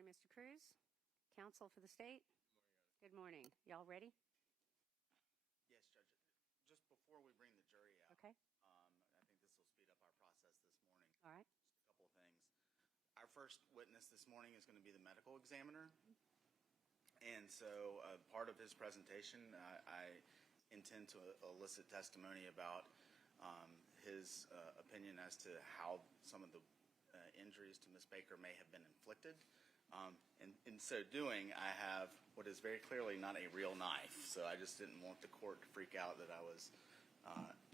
morning, Mr. Cruz. Counsel for the state. Good morning. Y'all ready? Yes, Judge. Just before we bring the jury out, Okay. I think this will speed up our process this morning. All right. Just a couple of things. Our first witness this morning is going to be the medical examiner. And so part of his presentation, I intend to elicit testimony about his opinion as to how some of the injuries to Ms. Baker may have been inflicted. And in so doing, I have what is very clearly not a real knife. So I just didn't want the court to freak out that I was,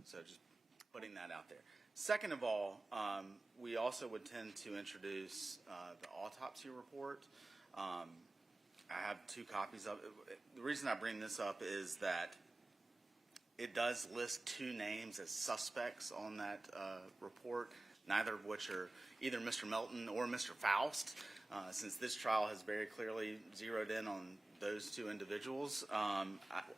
so just putting that out there. Second of all, we also would tend to introduce the autopsy report. I have 2 copies of it. The reason I bring this up is that it does list 2 names as suspects on that report, neither of which are either Mr. Melton or Mr. Faust. Since this trial has very clearly zeroed in on those 2 individuals,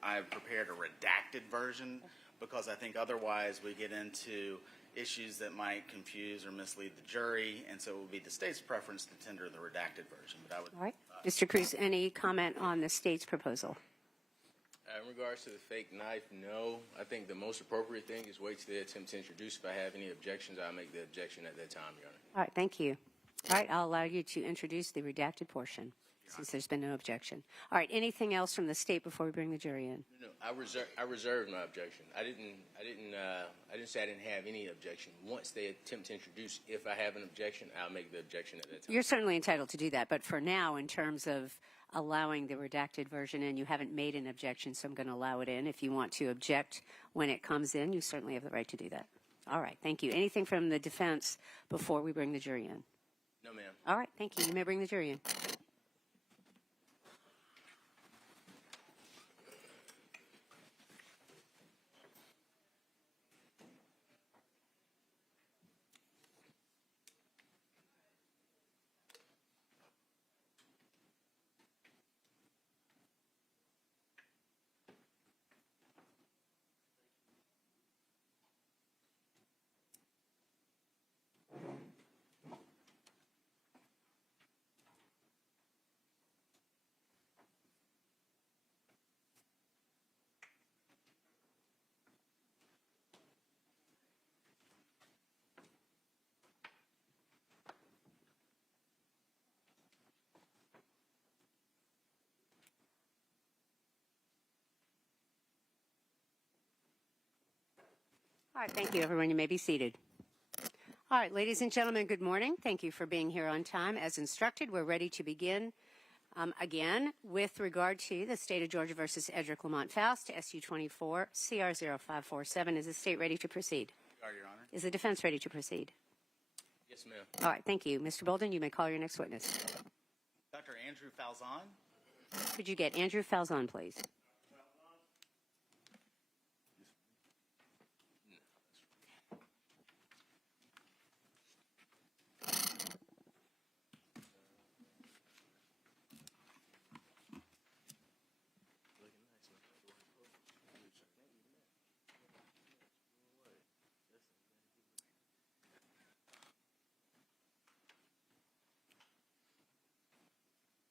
I've prepared a redacted version because I think otherwise we get into issues that might confuse or mislead the jury, and so it would be the state's preference to tender the redacted version. But I would. All right. Mr. Cruz, any comment on the state's proposal? In regards to the fake knife, no. I think the most appropriate thing is wait till they attempt to introduce. If I have any objections, I'll make the objection at that time, Your Honor. All right. Thank you. All right. I'll allow you to introduce the redacted portion since there's been no objection. All right. Anything else from the state before we bring the jury in? No, I reserved my objection. I didn't say I didn't have any objection. Once they attempt to introduce, if I have an objection, I'll make the objection at that time. You're certainly entitled to do that, but for now, in terms of allowing the redacted version in, you haven't made an objection, so I'm going to allow it in. If you want to object when it comes in, you certainly have the right to do that. All right. Thank you. Anything from the defense before we bring the jury in? No, ma'am. All right. Thank you. You may bring the jury in. All right, thank you, everyone. You may be seated. All right, ladies and gentlemen, good morning. Thank you for being here on time. As instructed, we're ready to begin again with regard to the State of Georgia versus Edrick Faust, SU 24 CR 0547. Is the state ready to proceed? Your Honor. Is the defense ready to proceed? Yes, ma'am. All right, thank you. Mr. Bolden, you may call your next witness. Dr. Andrew Falzon. Could you get Andrew Falzon, please?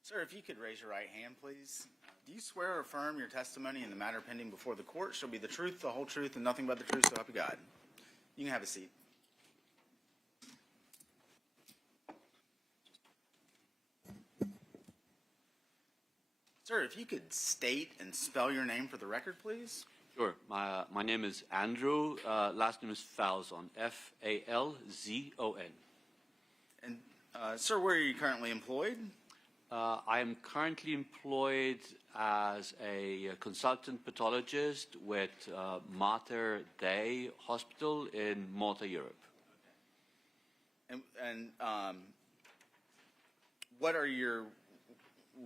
Sir, if you could raise your right hand, please. Do you swear or affirm your testimony in the matter pending before the court shall be the truth, the whole truth, and nothing but the truth, so help you God? You can have a seat. Sir, if you could state and spell your name for the record, please. Sure. My name is Andrew. Last name is Falzon. F-A-L-Z-O-N. And, sir, where are you currently employed? I am currently employed as a consultant pathologist with Mater Dei Hospital in Malta, Europe. And what are your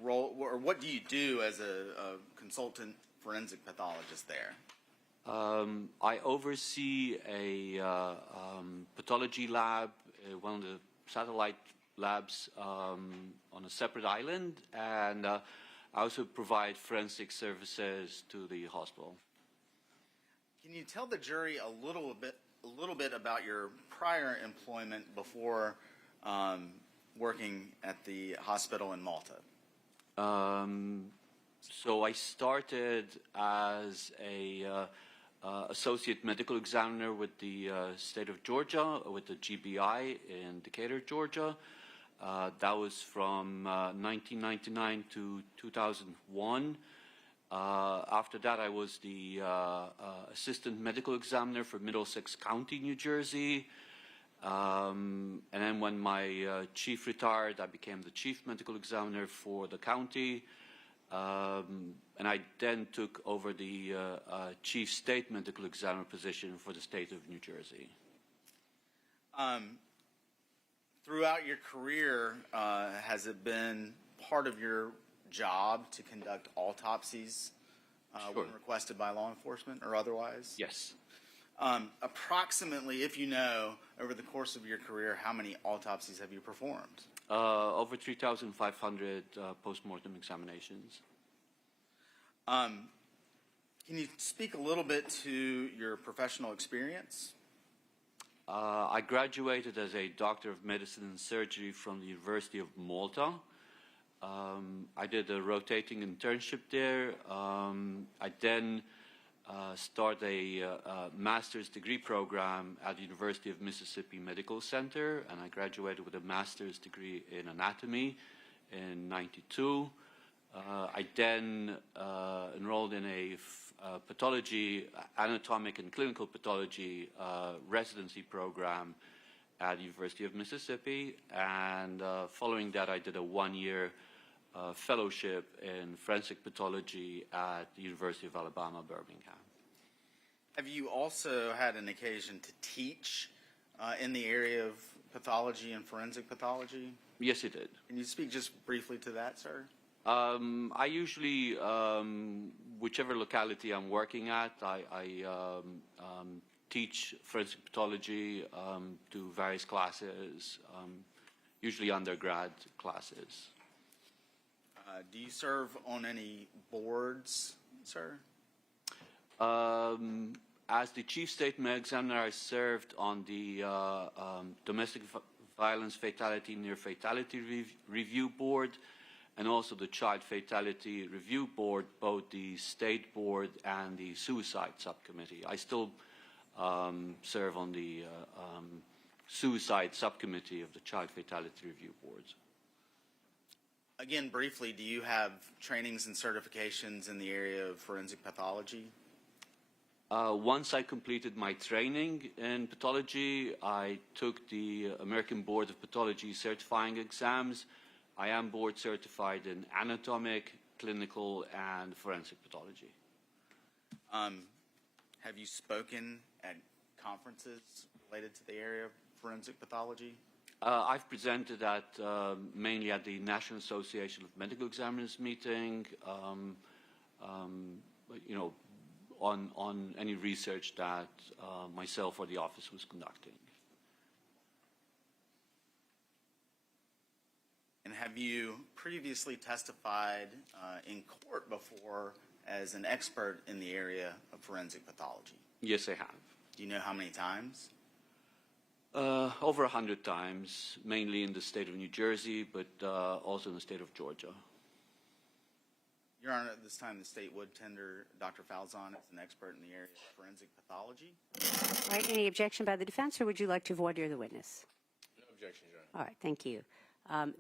role, or what do you do as a consultant forensic pathologist there? I oversee a pathology lab, one of the satellite labs on a separate island, and I also provide forensic services to the hospital. Can you tell the jury a little bit about your prior employment before working at the hospital in Malta? So I started as a associate medical examiner with the state of Georgia, with the GBI in Decatur, Georgia. That was from 1999 to 2001. After that, I was the assistant medical examiner for Middlesex County, New Jersey. And then when my chief retired, I became the chief medical examiner for the county. And I then took over the chief state medical examiner position for the state of New Jersey. Throughout your career, has it been part of your job to conduct autopsies Sure. when requested by law enforcement or otherwise? Yes. Approximately, if you know, over the course of your career, how many autopsies have you performed? Over 3,500 post-mortem examinations. Can you speak a little bit to your professional experience? I graduated as a doctor of medicine and surgery from the University of Malta. I did a rotating internship there. I then started a master's degree program at the University of Mississippi Medical Center, and I graduated with a master's degree in anatomy in '92. I then enrolled in a pathology, anatomic and clinical pathology residency program at the University of Mississippi, and following that I did a one-year fellowship in forensic pathology at the University of Alabama, Birmingham. Have you also had an occasion to teach in the area of pathology and forensic pathology? Yes, it did. Can you speak just briefly to that, sir? I usually, whichever locality I'm working at, I teach forensic pathology to various classes, usually undergrad classes. Do you serve on any boards, sir? As the chief state med examiner, I served on the domestic violence fatality near fatality review board, and also the child fatality review board, both the state board and the suicide subcommittee. I still serve on the suicide subcommittee of the child fatality review boards. Again, briefly, do you have trainings and certifications in the area of forensic pathology? Once I completed my training in pathology, I took the American Board of Pathology certifying exams. I am board certified in anatomic, clinical, and forensic pathology. Have you spoken at conferences related to the area of forensic pathology? I've presented at mainly at the National Association of Medical Examiners meeting, you know, on any research that myself or the office was conducting. And have you previously testified in court before as an expert in the area of forensic pathology? Yes, I have. Do you know how many times? Over 100 times, mainly in the state of New Jersey, but also in the state of Georgia. Your Honor, at this time, the state would tender Dr. Falzon as an expert in the area of forensic pathology. All right, any objection by the defense, or would you like to voir dire the witness? No objection, Your Honor. All right, thank you.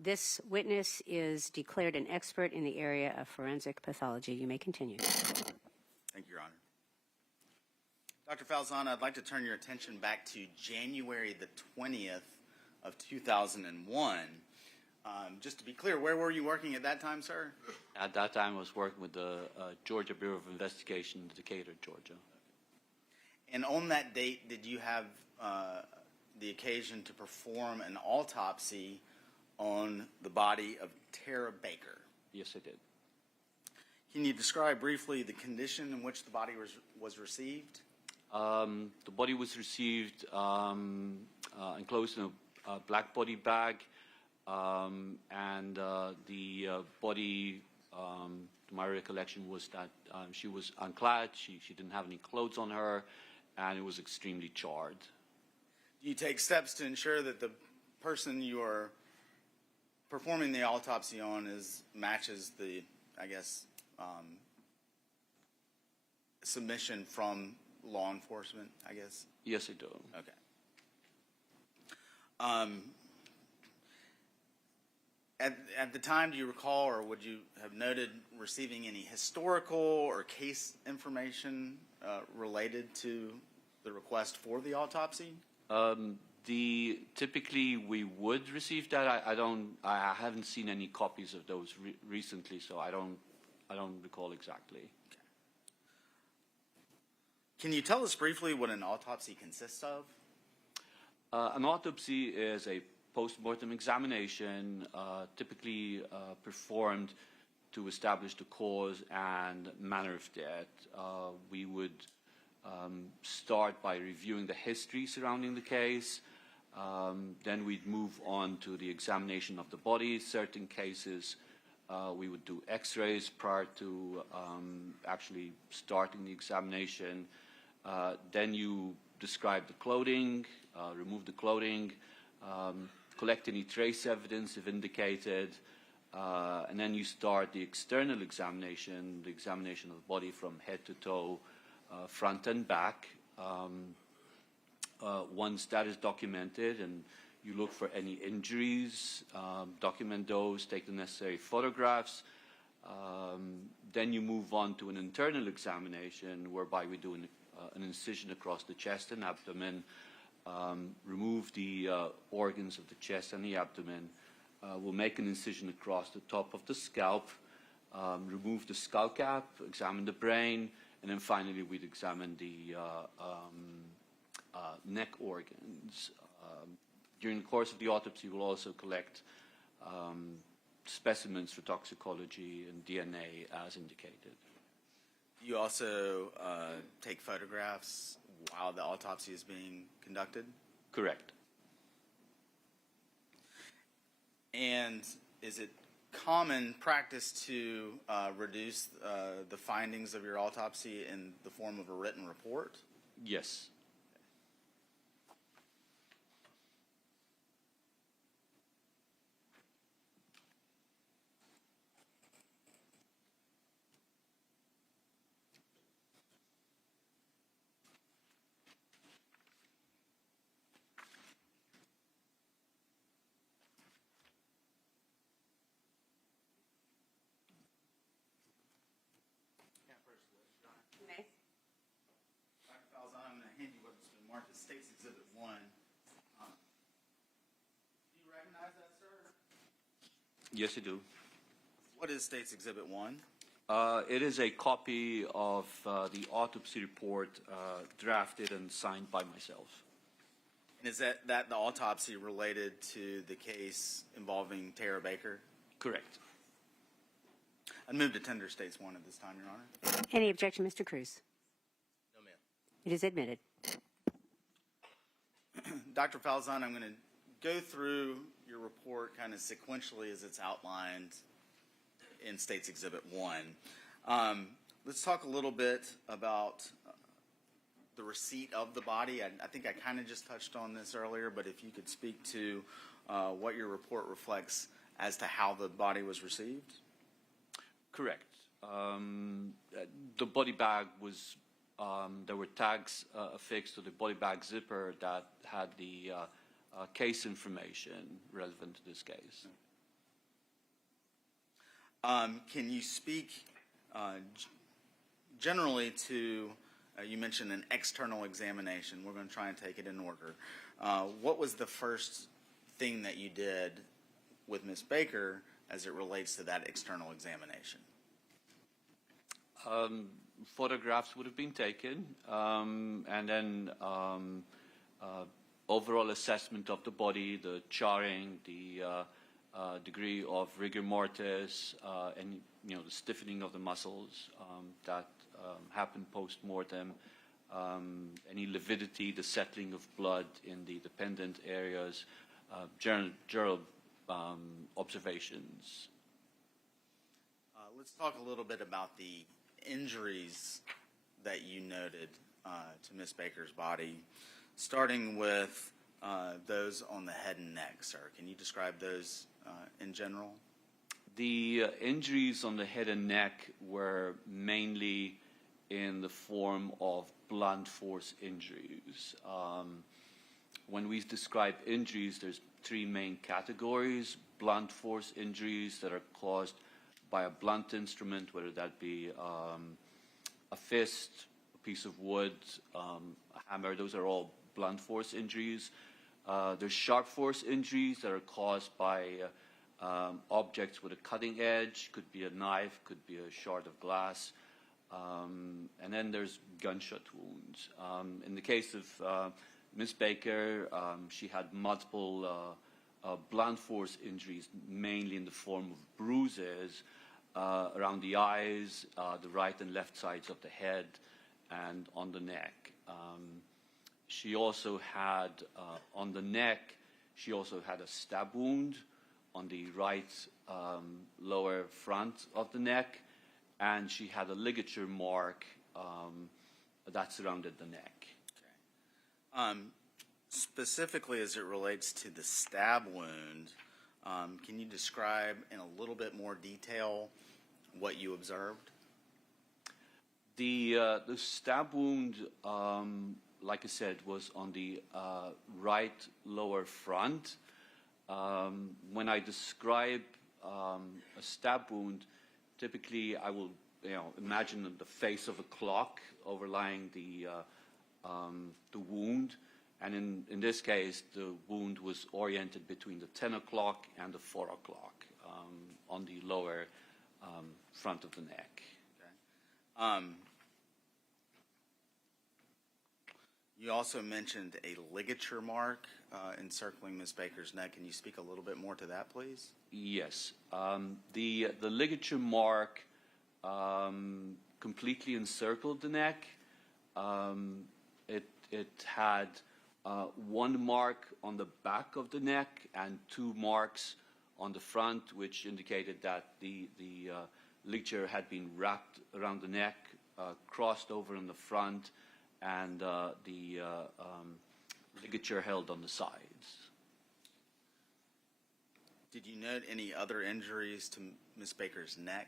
This witness is declared an expert in the area of forensic pathology. You may continue. Thank you, Your Honor. Dr. Falzon, I'd like to turn your attention back to January the 20th of 2001. Just to be clear, where were you working at that time, sir? At that time, I was working with the Georgia Bureau of Investigation in Decatur, Georgia. And on that date, did you have the occasion to perform an autopsy on the body of Tara Baker? Yes, I did. Can you describe briefly the condition in which the body was received? The body was received enclosed in a black body bag, and the body, to my recollection, was that she was unclad, she didn't have any clothes on her, and it was extremely charred. Do you take steps to ensure that the person you are performing the autopsy on matches the, I guess, submission from law enforcement, I guess? Yes, I do. Okay. At the time, do you recall, or would you have noted receiving any historical or case information related to the request for the autopsy? Typically we would receive that. I haven't seen any copies of those recently, so I don't recall exactly. Can you tell us briefly what an autopsy consists of? An autopsy is a post-mortem examination, typically performed to establish the cause and manner of death. We would start by reviewing the history surrounding the case. Then we'd move on to the examination of the body. Certain cases, we would do x-rays prior to actually starting the examination. Then you describe the clothing, remove the clothing, collect any trace evidence if indicated, and then you start the external examination, the examination of the body from head to toe, front and back. Once that is documented and you look for any injuries, document those, take the necessary photographs, then you move on to an internal examination whereby we do an incision across the chest and abdomen, remove the organs of the chest and the abdomen. We'll make an incision across the top of the scalp, remove the skull cap, examine the brain, and then finally we'd examine the neck organs. During the course of the autopsy, we'll also collect specimens for toxicology and DNA as indicated. You also take photographs while the autopsy is being conducted? Correct. And is it common practice to reduce the findings of your autopsy in the form of a written report? Yes. Dr. Faust, I'm going to hand you what's been marked as State's Exhibit 1. Do you recognize that, sir? Yes, I do. What is State's Exhibit 1? It is a copy of the autopsy report drafted and signed by myself. And is that the autopsy related to the case involving Tara Baker? Correct. I'd move to tender States 1 at this time, Your Honor. Any objection, Mr. Cruz? No, ma'am. It is admitted. Dr. Falzon, I'm going to go through your report kind of sequentially as it's outlined in State's Exhibit 1. Let's talk a little bit about the receipt of the body. I think I kind of just touched on this earlier, but if you could speak to what your report reflects as to how the body was received. Correct. The body bag was, there were tags affixed to the body bag zipper that had the case information relevant to this case. Can you speak generally to, you mentioned an external examination. We're going to try and take it in order. What was the first thing that you did with Ms. Baker as it relates to that external examination? Photographs would have been taken, and then overall assessment of the body, the charring, the degree of rigor mortis, and the stiffening of the muscles that happened post-mortem, any lividity, the settling of blood in the dependent areas, general observations. Let's talk a little bit about the injuries that you noted to Ms. Baker's body, starting with those on the head and neck, sir. Can you describe those in general? The injuries on the head and neck were mainly in the form of blunt force injuries. When we describe injuries, there's three main categories: blunt force injuries that are caused by a blunt instrument, whether that be a fist, a piece of wood, a hammer. Those are all blunt force injuries. There's sharp force injuries that are caused by objects with a cutting edge. Could be a knife, could be a shard of glass. And then there's gunshot wounds. In the case of Ms. Baker, she had multiple blunt force injuries, mainly in the form of bruises around the eyes, the right and left sides of the head, and on the neck. She also had, on the neck, she also had a stab wound on the right lower front of the neck, and she had a ligature mark that surrounded the neck. Okay. Specifically as it relates to the stab wound, can you describe in a little bit more detail what you observed? The stab wound, like I said, was on the right lower front. When I describe a stab wound, typically I will, imagine the face of a clock overlying the wound, and in this case, the wound was oriented between the 10 o'clock and the 4 o'clock on the lower front of the neck. Okay. You also mentioned a ligature mark encircling Ms. Baker's neck. Can you speak a little bit more to that, please? Yes. The ligature mark completely encircled the neck. It had one mark on the back of the neck and two marks on the front, which indicated that the ligature had been wrapped around the neck, crossed over in the front, and the ligature held on the sides. Did you note any other injuries to Ms. Baker's neck?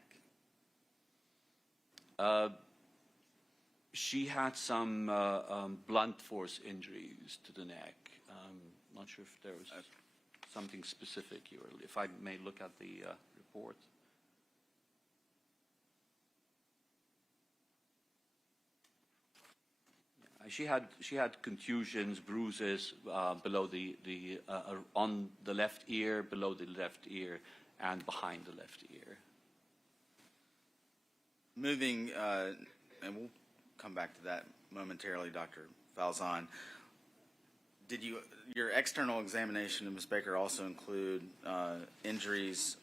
She had some blunt force injuries to the neck. Not sure if there was something specific here, if I may look at the report. She had contusions, bruises below on the left ear, below the left ear, and behind the left ear. Moving, and we'll come back to that momentarily, Dr. Falzon. Did your external examination of Ms. Baker also include injuries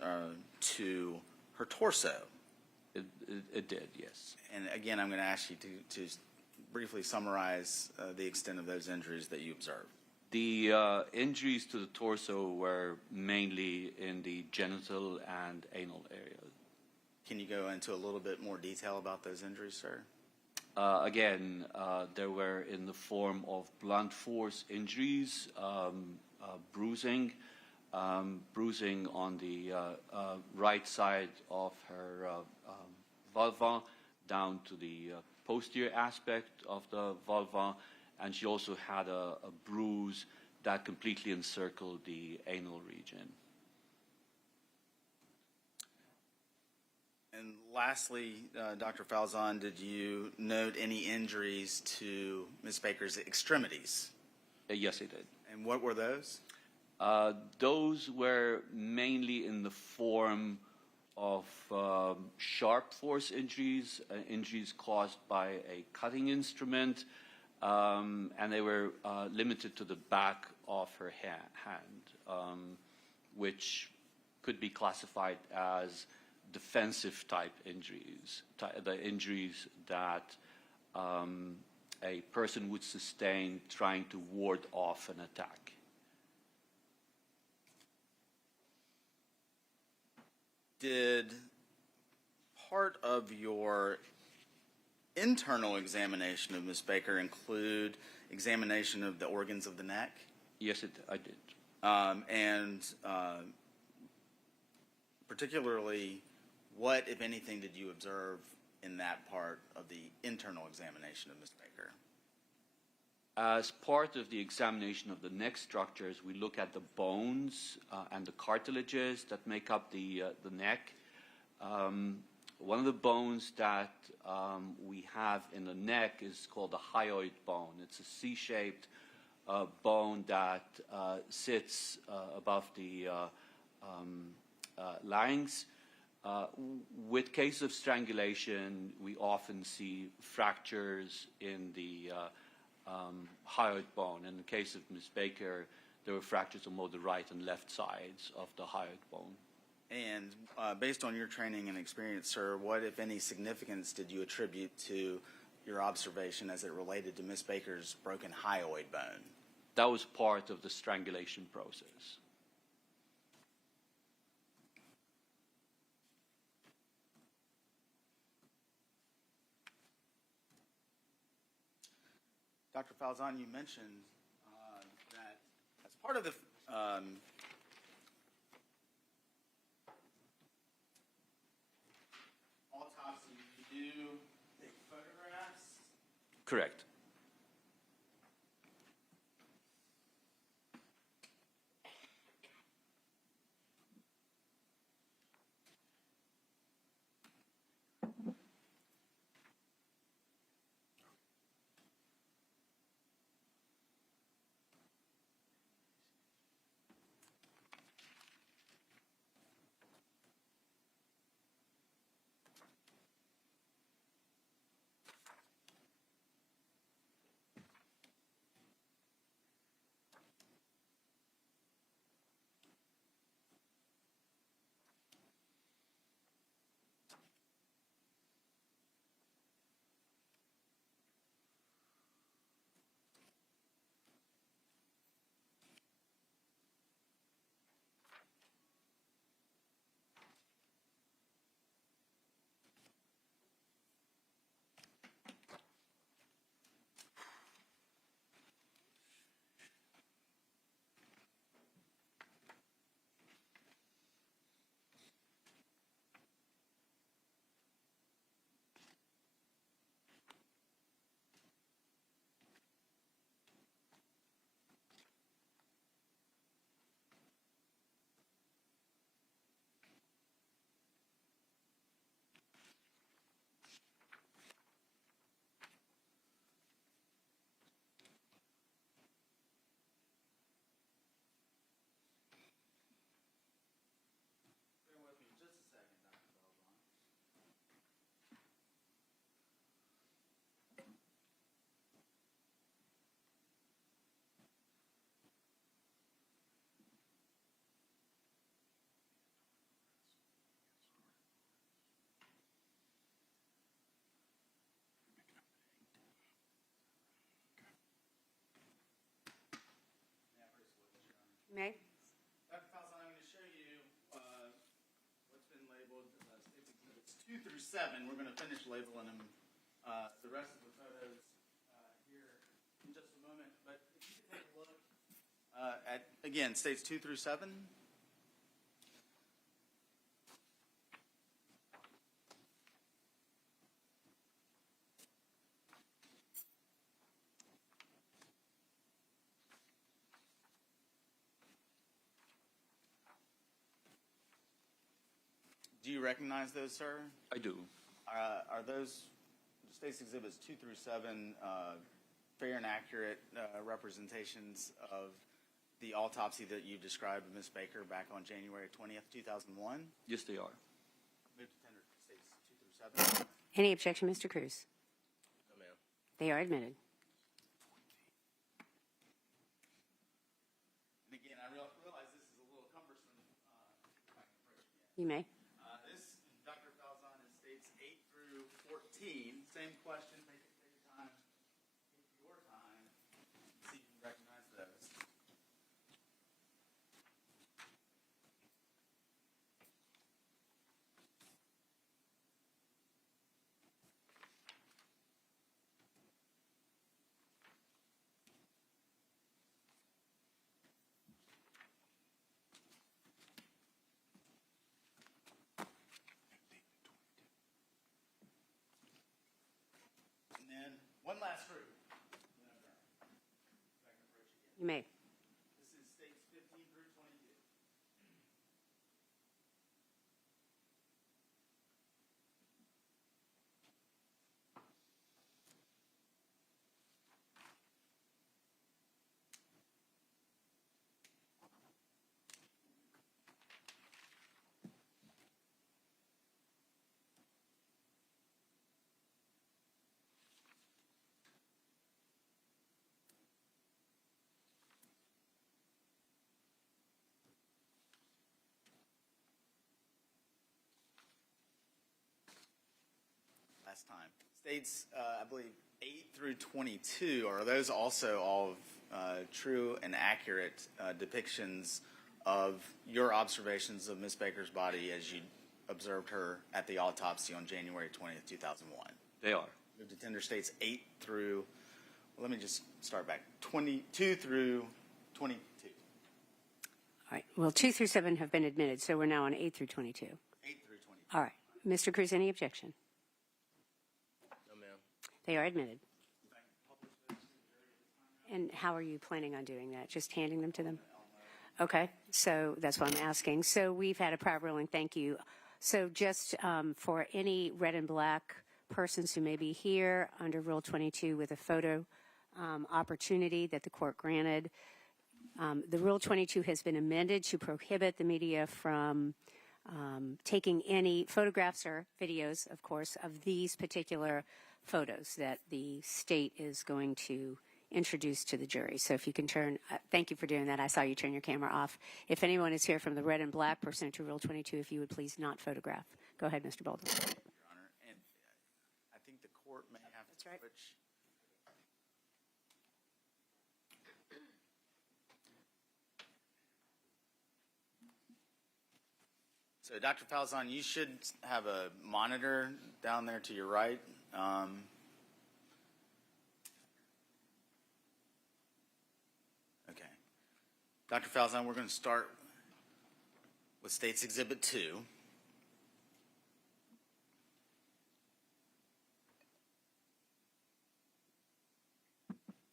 to her torso? It did, yes. And again, I'm going to ask you to briefly summarize the extent of those injuries that you observed. The injuries to the torso were mainly in the genital and anal areas. Can you go into a little bit more detail about those injuries, sir? Again, they were in the form of blunt force injuries, bruising on the right side of her vulva down to the posterior aspect of the vulva, and she also had a bruise that completely encircled the anal region. And lastly, Dr. Falzon, did you note any injuries to Ms. Baker's extremities? Yes, I did. And what were those? Those were mainly in the form of sharp force injuries, injuries caused by a cutting instrument, and they were limited to the back of her hand, which could be classified as defensive type injuries, the injuries that a person would sustain trying to ward off an attack. Did part of your internal examination of Ms. Baker include examination of the organs of the neck? Yes, I did. And particularly, what, if anything, did you observe in that part of the internal examination of Ms. Baker? As part of the examination of the neck structures, we look at the bones and the cartilages that make up the neck. One of the bones that we have in the neck is called the hyoid bone. It's a C-shaped bone that sits above the larynx. With cases of strangulation, we often see fractures in the hyoid bone. In the case of Ms. Baker, there were fractures on both the right and left sides of the hyoid bone. And based on your training and experience, sir, what, if any, significance did you attribute to your observation as it related to Ms. Baker's broken hyoid bone? That was part of the strangulation process. Dr. Falzon, you mentioned that as part of the autopsy, you do take photographs. Correct. Bear with me just a second, Dr. Falzon. You may. Dr. Falzon, I'm going to show you what's been labeled States Exhibits 2 through 7. We're going to finish labeling them, the rest of the photos here in just a moment. But if you could take a look at, again, States 2 through 7. Do you recognize those, sir? I do. Are those States Exhibits 2 through 7 fair and accurate representations of the autopsy that you described of Ms. Baker back on January 20th, 2001? Yes, they are. Move to tender States 2 through 7. Any objection, Mr. Cruz? No, ma'am. They are admitted. And again, I realize this is a little cumbersome. If I can approach it again. You may. This, Dr. Falzon, is States 8 through 14. Same question. Take your time. Take your time. See if you recognize those. One last group. You may. This is states 15 through 22. Last time. States, I believe, 8 through 22, are those also all true and accurate depictions of your observations of Ms. Baker's body as you observed her at the autopsy on January 20th, 2001? They are. Move to tender states 8 through, well, let me just start back, 22 through 22. All right. Well, 2 through 7 have been admitted, so we're now on 8 through 22. 8 through 22. All right. Mr. Cruz, any objection? No, ma'am. They are admitted. And how are you planning on doing that? Just handing them to them? Okay, so that's what I'm asking. So we've had a prior ruling, thank you. So just for any red and black persons who may be here under Rule 22 with a photo opportunity that the court granted, the Rule 22 has been amended to prohibit the media from taking any photographs or videos, of course, of these particular photos that the state is going to introduce to the jury. So if you can turn, thank you for doing that. I saw you turn your camera off. If anyone is here from the red and black pursuant to Rule 22, if you would please not photograph. Go ahead, Mr. Bolden. Your Honor, and I think the court may have to That's right. switch. So, Dr. Falzon, you should have a monitor down there to your right. Okay. Dr. Falzon, we're going to start with State's Exhibit 2.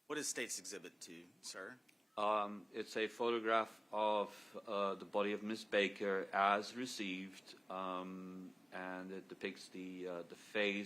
What is State's Exhibit 2, sir? It's a photograph of the body of Miss Baker as received, and it depicts the face